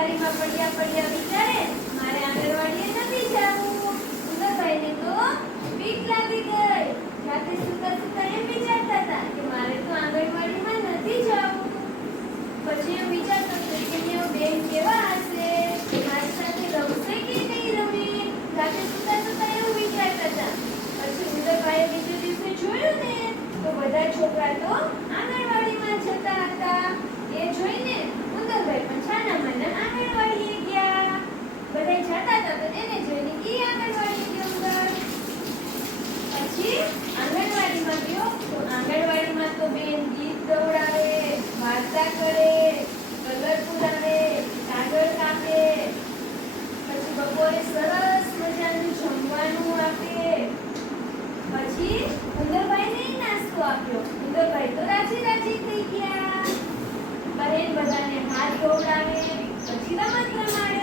પથારીમાં પડ્યા પડ્યા વિચારે મારે આંગણવાડીએ નથી જવું. ઉંદરભાઈને તો બીક લાગી ગઈ. રાતે સૂતા સૂતા એમ વિચારતા હતા કે મારે તો આંગણવાડીમાં નથી જવું. પછી એમ વિચારતો હતો કે મેં બેન કેવા હશે, મારી સાથે રમશે કે નહીં રમે. રાતે સૂતા સૂતા એવું વિચારતા હતા. પછી ઉંદરભાઈએ બીજે દિવસે જોયું ને તો બધા છોકરા તો આંગણવાડીમાં જતા હતા. એ જોઈને ઉંદરભાઈ પણ છાના માના આંગણવાડીએ ગયા. બધા જતા હતા તો એને જોઈને એ આંગણવાડીએ ગયો ઉંદર. પછી આંગણવાડીમાં ગયો તો આંગણવાડીમાં તો બેન ગીત ગવડાવે, વાર્તા કરે, કલર પુરાવે, કાગળ કાપે. પછી બપોરે સરસ મજાનું જમવાનું આપે. પછી ઉંદરભાઈને નાસ્તો આપ્યો. ઉંદરભાઈ તો રાજી રાજી થઈ ગયા. બહેન બધાને હાથ ગવડાવે, પછી રમત રમાડે.